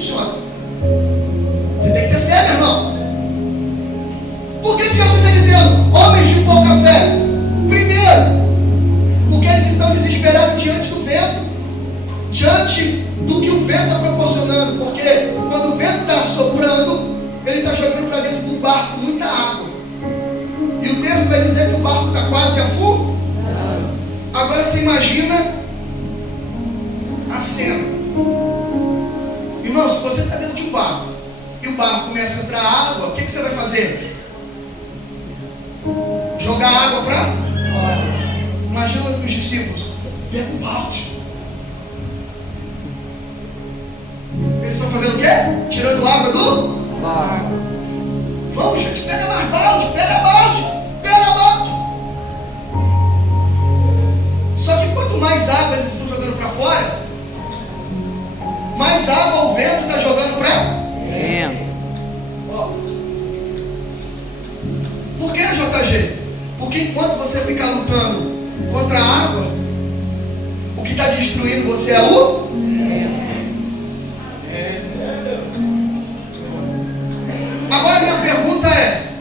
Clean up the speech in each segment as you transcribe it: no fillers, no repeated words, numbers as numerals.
funciona. Você tem que ter fé, meu irmão. Por que Jesus está dizendo homens de pouca fé? Primeiro, porque eles estão desesperados diante do vento, diante do que o vento está proporcionando. Porque quando o vento está soprando, ele está jogando para dentro do barco muita água. E o texto vai dizer que o barco está quase afundando. Agora você imagina a cena. Irmão, se você está dentro de um barco e o barco começa a entrar água, o que você vai fazer? Jogar água para fora. Imagina os discípulos, pega um balde. Eles estão fazendo o quê? Tirando água do barco. Vamos, gente, pega mais balde, pega balde, pega balde. Só que quanto mais água eles estão jogando para fora, mais água o vento está jogando para dentro. Por que, JG? Porque enquanto você ficar lutando contra a água, o que está destruindo você é o vento. Agora minha pergunta é: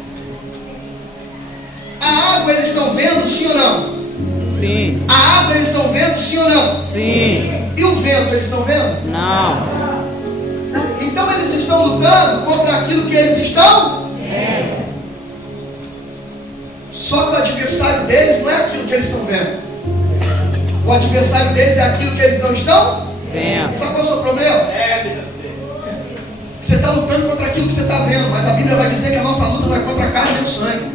a água eles estão vendo, sim ou não? Sim. A água eles estão vendo, sim ou não? Sim. E o vento eles estão vendo? Não. Então eles estão lutando contra aquilo que eles estão vendo. Só que o adversário deles não é aquilo que eles estão vendo. O adversário deles é aquilo que eles não estão vendo. Sabe qual é o seu problema? Você está lutando contra aquilo que você está vendo, mas a Bíblia vai dizer que a nossa luta não é contra a carne nem o sangue.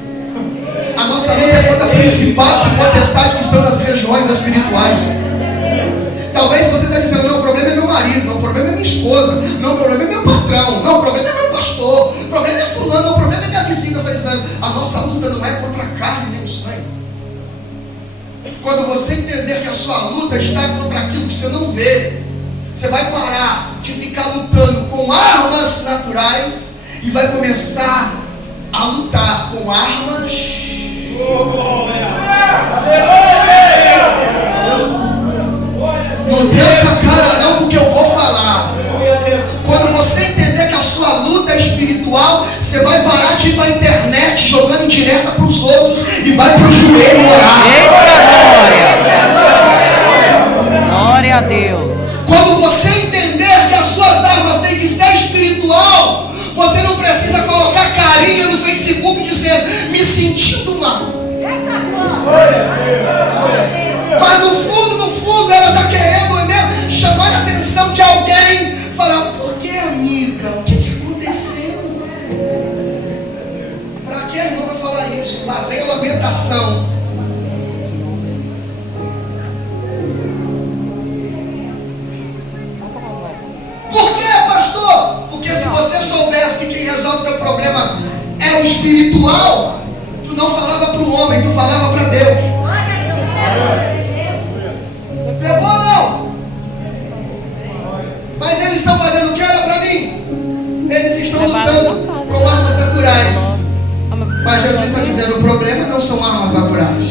A nossa luta é contra principados e potestades que estão nas regiões espirituais. Talvez você está dizendo: não, o problema é meu marido, não, o problema é minha esposa, não, o problema é meu patrão, não, o problema é meu pastor, o problema é fulano, o problema é minha vizinha. Deus está dizendo: a nossa luta não é contra a carne nem o sangue. Quando você entender que a sua luta está contra aquilo que você não vê, você vai parar de ficar lutando com armas naturais e vai começar a lutar com armas. Não tranca a cara não, porque eu vou falar. Quando você entender que a sua luta é espiritual, você vai parar de ir para a internet jogando indireta para os outros e vai para o joelho orar. Eita, glória a Deus. Quando você entender que as suas armas têm que ser espiritual, você não precisa colocar carinha no Facebook dizendo: me sentindo mal. Mas no fundo ela está querendo mesmo chamar a atenção de alguém. Falar: por que, amiga? O que aconteceu? Para que a irmã vai falar isso? Lá vem a lamentação. Por que, pastor? Porque se você soubesse que quem resolve o teu problema é o espiritual, tu não falava para o homem, tu falava para Deus. Pegou ou não? Mas eles estão fazendo o que? Olha para mim. Eles estão lutando com armas naturais. Mas Jesus está dizendo: o problema não são armas naturais.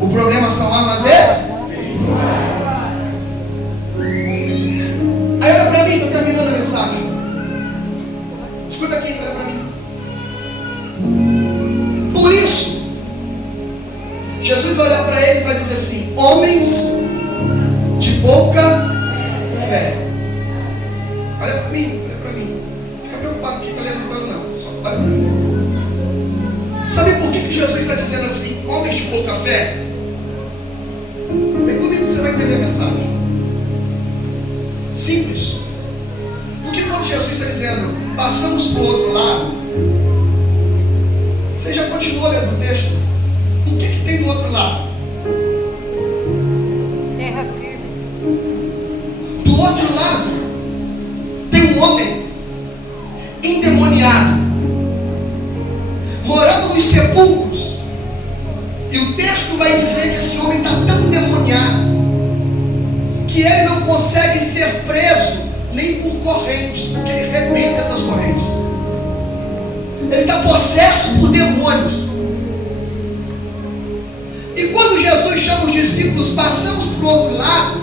O problema são armas espirituais. Aí olha para mim, estou terminando a mensagem. Escuta aqui, olha para mim. Por isso, Jesus vai olhar para eles e vai dizer assim: homens de pouca fé. Olha para mim, olha para mim. Fica preocupado que está levantando não. Só olha para mim. Sabe por que Jesus está dizendo assim: homens de pouca fé? Vem comigo que você vai entender a mensagem. Simples. Porque quando Jesus está dizendo: passamos para o outro lado, você já continua lendo o texto. O que tem do outro lado? Terra firme. Do outro lado tem um homem endemoniado, morando nos sepulcros. E o texto vai dizer que esse homem está tão endemoniado que ele não consegue ser preso nem por correntes, porque ele rebenta essas correntes. Ele está possesso por demônios. E quando Jesus chama os discípulos: passamos para o outro lado,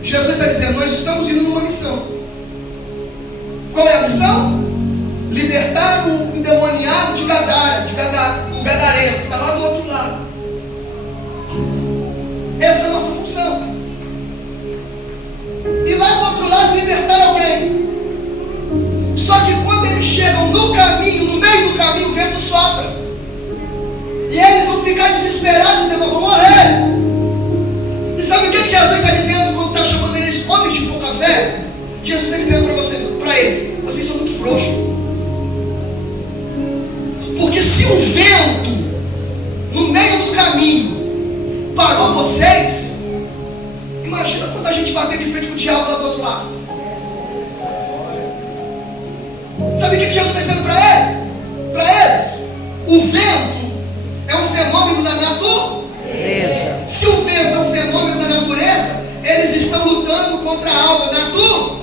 Jesus está dizendo: nós estamos indo numa missão. Qual é a missão? Libertar o endemoniado de Gadara, um gadareno, que está lá do outro lado. Essa é a nossa função. E lá do outro lado, libertar alguém. Só que quando eles chegam no caminho, no meio do caminho, o vento sopra. E eles vão ficar desesperados, dizendo: eu vou morrer. E sabe o que Jesus está dizendo quando está chamando eles homens de pouca fé? Jesus está dizendo para eles: vocês são muito frouxos. Porque se o vento no meio do caminho parou vocês, imagina quando a gente bater de frente com o diabo lá do outro lado. Sabe o que Jesus está dizendo para eles? O vento é um fenômeno da natureza. Se o vento é um fenômeno da natureza, eles estão lutando contra algo natural.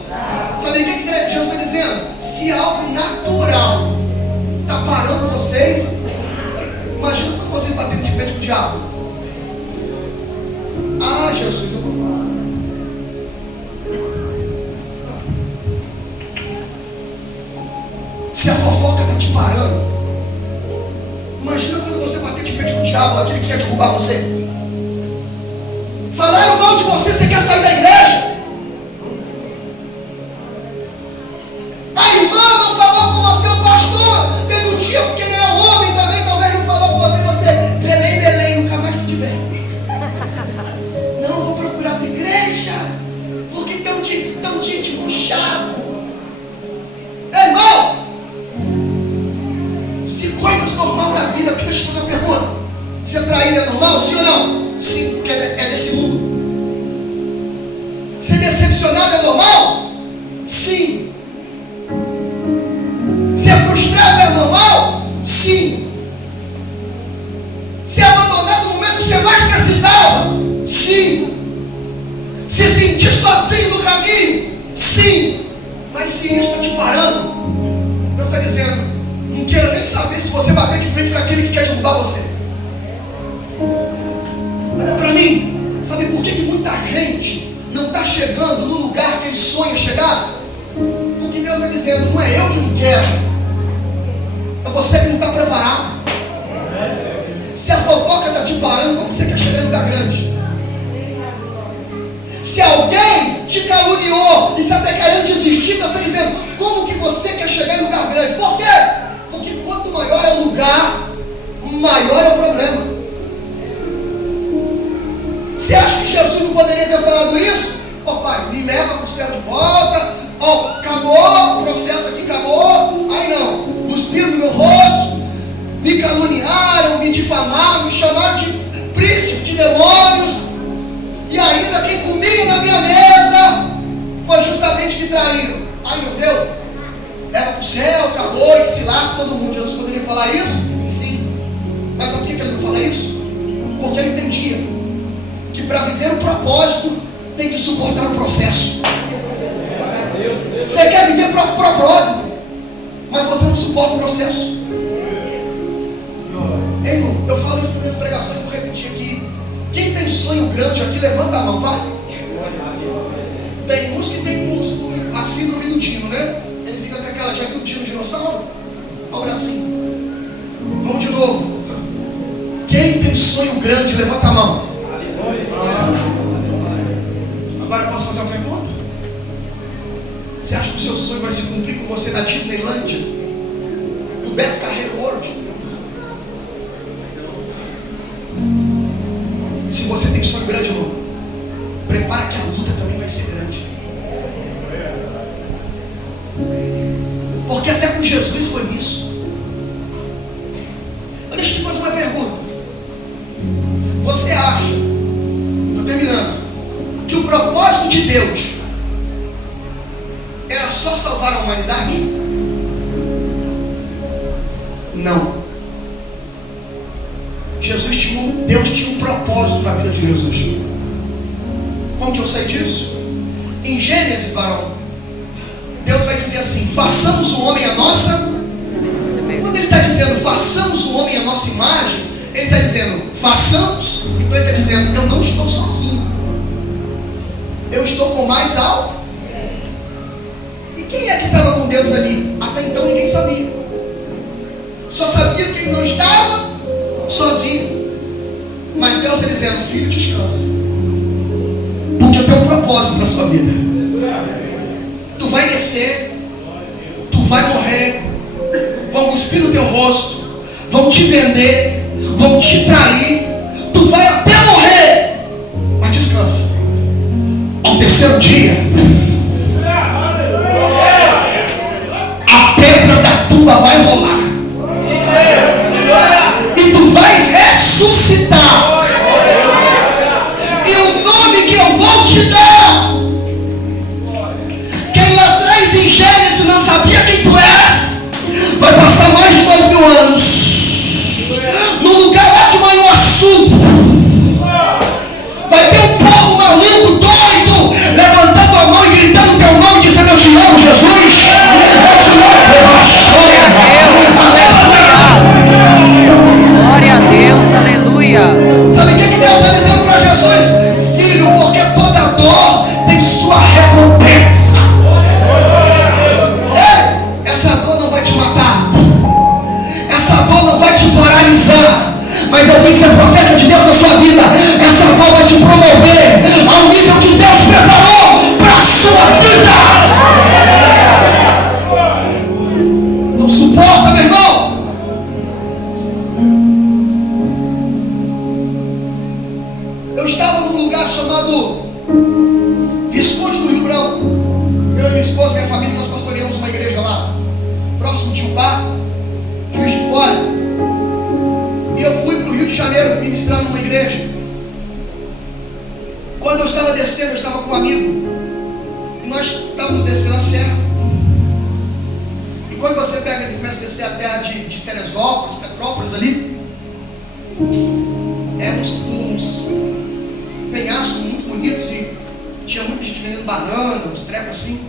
Sabe o que Jesus está dizendo? Se algo natural está parando vocês, imagina quando vocês baterem de frente com o diabo. Ah, Jesus, eu vou falar. Se a fofoca está te parando, imagina quando você bater de frente com o diabo, aquele que quer derrubar você. Falaram mal de você, você quer sair da igreja? A irmã não falou com você, o pastor, tendo um dia, porque ele é homem também, talvez não falou com você, Belém, nunca mais te tiver. Não, vou procurar a igreja, porque estão te puxado. Irmão, se coisas normais na vida, porque deixa eu fazer uma pergunta: ser traído é normal, sim ou não? Sim, porque é desse mundo. Ser decepcionado é normal? Sim. Ser frustrado é normal? Sim. Ser abandonado no momento que você mais precisava? Sim. Se sentir sozinho no caminho? Sim. Mas se isso está te parando, Deus está dizendo: não quero nem saber se você bater de frente com aquele que quer derrubar você. Olha para mim, sabe por que muita gente não está chegando no lugar que ele sonha chegar? Porque Deus está dizendo: não é eu que não quero, é você que não está preparado. Se a fofoca está te parando, como você quer chegar em lugar grande? Se alguém te caluniou e você está querendo desistir, Deus está dizendo: como que você quer chegar em lugar grande? Por quê? Porque quanto maior é o lugar, maior é o problema. Você acha que Jesus não poderia ter falado isso? Ó, pai, me leva para o céu de volta. Ó, acabou, o processo aqui acabou. Aí não, cuspiram no meu rosto, me caluniaram, me difamaram, me chamaram de príncipe de demônios. E ainda quem comia na minha mesa foi justamente que traíram. Ai, meu Deus, era para o céu, acabou, e se lasca todo mundo. Jesus poderia falar isso? Sim. Mas sabe por que ele não fala isso? Porque ele entendia que para viver o propósito tem que suportar o processo. Você quer viver para o propósito, mas você não suporta o processo. Ei, irmão, eu falo isso nas minhas pregações, vou repetir aqui. Quem tem sonho grande aqui, levanta a mão, vai. Tem uns que tem a síndrome do Dino, né? Ele fica com aquela, já viu o Dino dinossauro? Olha o bracinho. Vamos de novo. Quem tem sonho grande, levanta a mão. Agora eu posso fazer uma pergunta? Você acha que o seu sonho vai se cumprir com você na Disneylândia? No Beto Carreiro World? Se você tem sonho grande, irmão, prepara que a luta também vai ser grande. Porque até com Jesus foi isso. Mas deixa eu te fazer uma pergunta. Você acha, estou terminando, que o propósito de Deus era só salvar a humanidade? Não. Deus tinha um propósito na vida de Jesus. Como que eu sei disso? Em Gênesis, varão, Deus vai dizer assim: façamos o homem a nossa. Quando ele está dizendo façamos o homem a nossa imagem, ele está dizendo façamos. Então ele está dizendo: eu não estou sozinho, eu estou com mais algo. E quem é que estava com Deus filho, descansa. Porque eu tenho um propósito para a sua vida. Tu vai descer, tu vai morrer, vão cuspir no teu rosto, vão te vender, vão te trair, tu vai até morrer, mas descansa. Ao terceiro dia, a pedra da tumba vai rolar e tu vai ressuscitar. E o nome que eu vou te dar, quem lá atrás em Gênesis não sabia quem tu eras, vai passar mais de 2000 anos no lugar lá de Manhuaçu. Vai ter um povo maluco, doido, levantando a mão e gritando teu nome, dizendo: eu te amo, Jesus. Eu te amo. Glória a Deus, aleluia. Sabe o que Deus está dizendo para Jesus? Filho, porque toda dor tem sua recompensa. Ei, essa dor não vai te matar, essa dor não vai te paralisar, mas eu vim ser profeta de Deus na sua vida. Essa dor vai te promover ao nível que Deus preparou para a sua vida. Não suporta, meu irmão. Eu estava num lugar chamado Visconde do Rio Branco. Eu e minha esposa, minha família, nós pastoreamos uma igreja lá, próximo de Ubá, Juiz de Fora. E eu fui para o Rio de Janeiro ministrar numa igreja. Quando eu estava descendo, eu estava com um amigo, e nós estávamos descendo a serra. E quando você pega e começa a descer a terra de Teresópolis, Petrópolis ali, é uns penhascos muito bonitos, e tinha muita gente vendendo banana, uns trecos assim.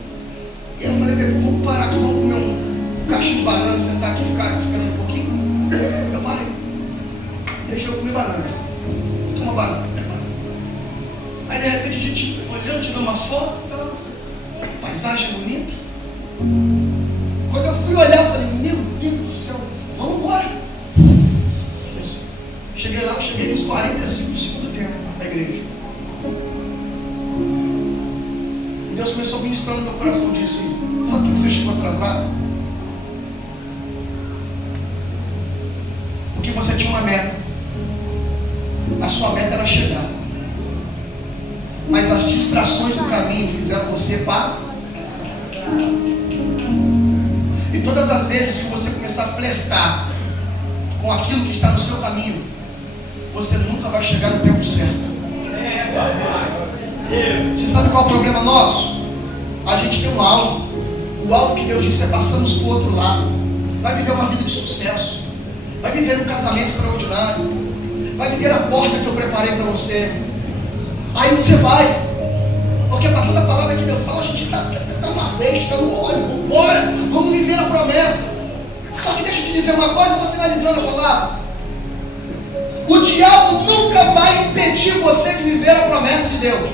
E eu falei: vamos parar aqui, vamos comer um cachinho de banana, sentar aqui e ficar esperando um pouquinho. Eu parei, deixa eu comer banana, toma banana. Aí de repente a gente olhando, tirando umas fotos, paisagem bonita. Quando eu fui olhar, eu falei: meu Deus do céu, vamos embora. Cheguei lá, eu cheguei nos 45 do segundo tempo da igreja. E Deus começou a ministrar no meu coração, disse: sabe por que você chegou atrasado? Porque você tinha uma meta. A sua meta era chegar, mas as distrações do caminho fizeram você parar. E todas as vezes que você começar a flertar com aquilo que está no seu caminho, você nunca vai chegar no tempo certo. Você sabe qual é o problema nosso? A gente tem um alvo. O alvo que Deus disse é: passamos para o outro lado. Vai viver uma vida de sucesso, vai viver um casamento extraordinário, vai viver a porta que eu preparei para você. Aí você vai, porque para toda palavra que Deus fala, a gente está no azeite, está no óleo. Vamos embora, vamos viver a promessa. Só que deixa eu te dizer uma coisa, eu estou finalizando a palavra. O diabo nunca vai impedir você de viver a promessa de Deus.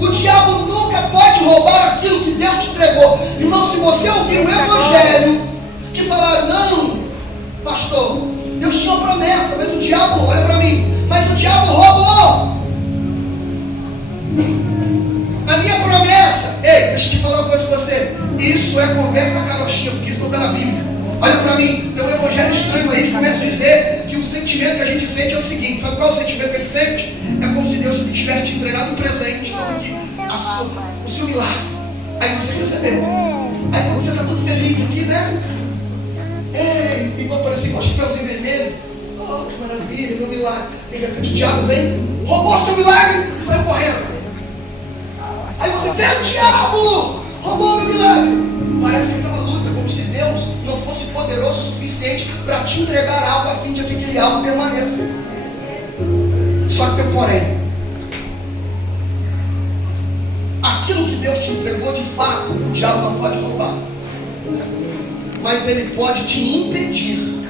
O diabo nunca pode roubar aquilo que Deus te entregou. Irmão, se você ouvir o evangelho que falaram: não, pastor, Deus tinha uma promessa, mas o diabo, olha para mim, mas o diabo roubou a minha promessa. Ei, deixa eu te falar uma coisa com você. Isso é conversa carochinha, porque isso não está na Bíblia. Olha para mim, tem um evangelho estranho aí que começa a dizer que o sentimento que a gente sente é o seguinte: sabe qual é o sentimento que a gente sente? É como se Deus tivesse te entregado um presente, o seu milagre. Aí você recebeu. Aí quando você está todo feliz aqui, né? Ei, igual parecia com o chapéuzinho vermelho. Oh, que maravilha, meu milagre. De repente o diabo vem, roubou seu milagre e saiu correndo. Aí você pega: o diabo roubou meu milagre. Parece que aquela luta, como se Deus não fosse poderoso o suficiente para te entregar algo a fim de que aquele algo permaneça. Só que tem um porém. Aquilo que Deus te entregou de fato, o diabo não pode roubar, mas ele pode te impedir,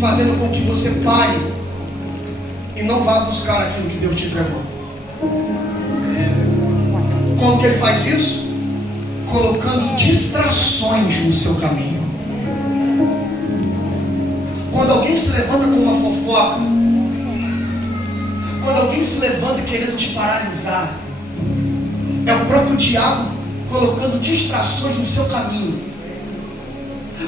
fazendo com que você pare e não vá buscar aquilo que Deus te entregou. Como que ele faz isso? Colocando distrações no seu caminho. Quando alguém se levanta com uma fofoca, quando alguém se levanta querendo te paralisar, é o próprio diabo colocando distrações no seu caminho.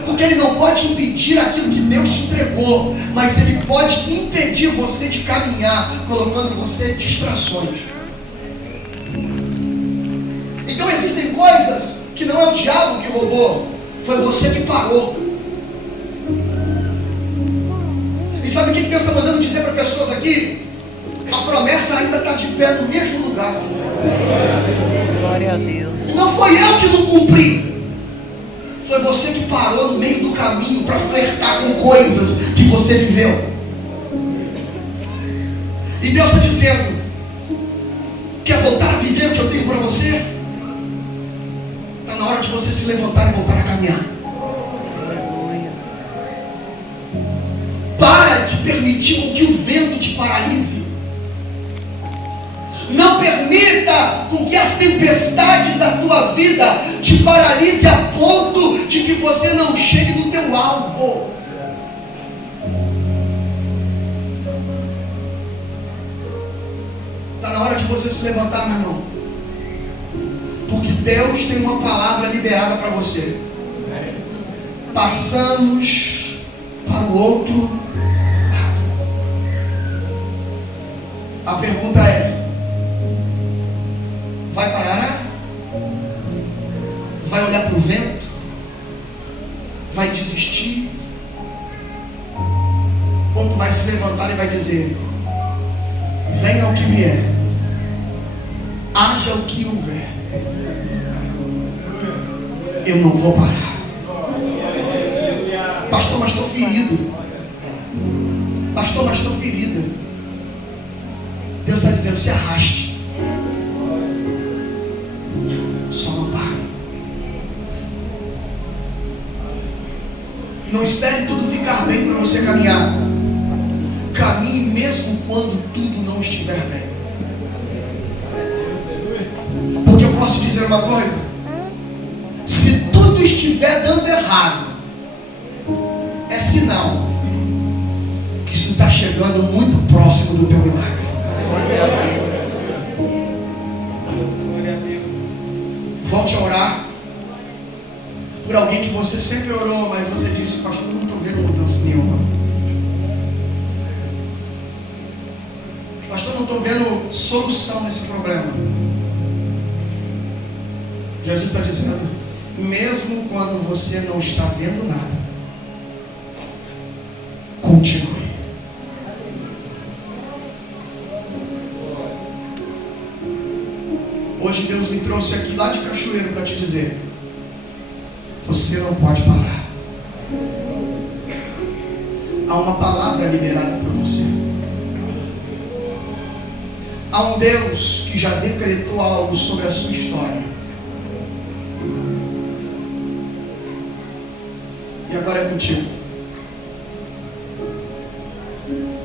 Porque ele não pode impedir aquilo que Deus te entregou, mas ele pode impedir você de caminhar, colocando você distrações. Então existem coisas que não é o diabo que roubou, foi você que parou. E sabe o que Deus está mandando dizer para pessoas aqui? A promessa ainda está de pé no mesmo lugar. Glória a Deus. Não foi eu que não cumpri, foi você que parou no meio do caminho para flertar com coisas que você viveu. E Deus está dizendo: quer voltar a viver o que eu tenho para você? Está na hora de você se levantar e voltar a caminhar. Para de permitir com que o vento te paralise. Não permita com que as tempestades da tua vida te paralise a ponto de que você não chegue no teu alvo. Está na hora de você se levantar, meu irmão. Porque Deus tem uma palavra liberada para você. Passamos para o outro lado. A pergunta é: vai parar? Vai olhar para o vento? Vai desistir? Ou tu vai se levantar e vai dizer: venha o que vier, haja o que houver, eu não vou parar. Pastor, mas estou ferido. Pastor, mas estou ferida. Deus está dizendo: se arraste, só não pare. Não espere tudo ficar bem para você caminhar. Caminhe mesmo quando tudo não estiver bem. Porque eu posso dizer uma coisa: se tudo estiver dando errado, é sinal que isso está chegando muito próximo do teu milagre. Volte a orar por alguém que você sempre orou, mas você disse: pastor, não estou vendo mudança nenhuma. Pastor, não estou vendo solução nesse problema. Jesus está dizendo: mesmo quando você não está vendo nada, continue. Hoje Deus me trouxe aqui lá de Cachoeiro para te dizer: você não pode parar. Há uma palavra liberada para você. Há um Deus que já decretou algo sobre a sua história. E agora é contigo.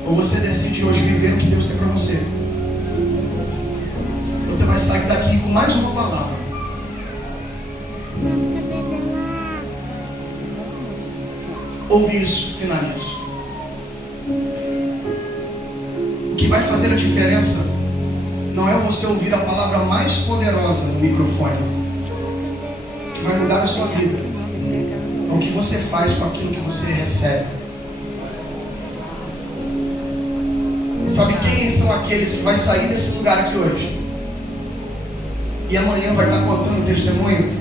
Ou você decide hoje viver o que Deus tem para você, ou você vai sair daqui com mais uma palavra. Ouve isso, finalizo. O que vai fazer a diferença não é você ouvir a palavra mais poderosa no microfone. O que vai mudar a sua vida é o que você faz com aquilo que você recebe. Sabe quem são aqueles que vai sair desse lugar aqui hoje e amanhã vai estar contando testemunho?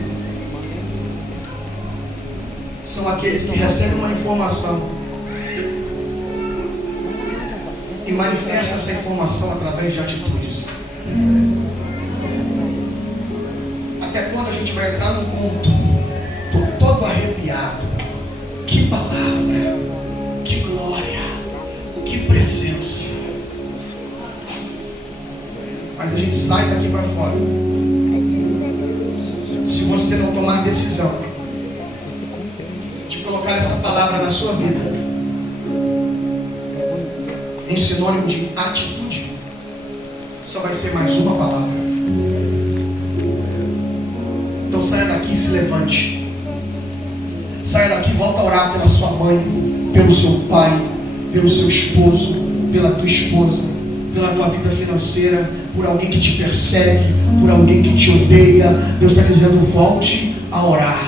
São aqueles que recebem uma informação e manifestam essa informação através de atitudes. Até quando a gente vai entrar no culto, estou todo arrepiado. Que palavra, que glória, que presença. Mas a gente sai daqui para fora. Se você não tomar decisão de colocar essa palavra na sua vida em sinônimo de atitude, só vai ser mais uma palavra. Então saia daqui e se levante. Saia daqui e volta a orar pela sua mãe. pelo seu pai, pelo seu esposo, pela tua esposa, pela tua vida financeira, por alguém que te persegue, por alguém que te odeia. Deus está dizendo: volte a orar,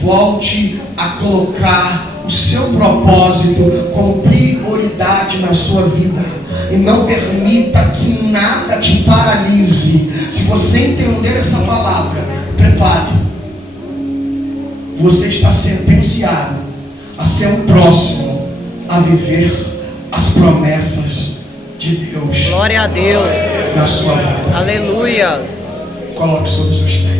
volte a colocar o seu propósito como prioridade na sua vida, e não permita que nada te paralise. Se você entender essa palavra, prepare, você está sentenciado a ser o próximo a viver as promessas de Deus. Glória a Deus. Na sua vida. Aleluia. Coloque sobre os seus pés.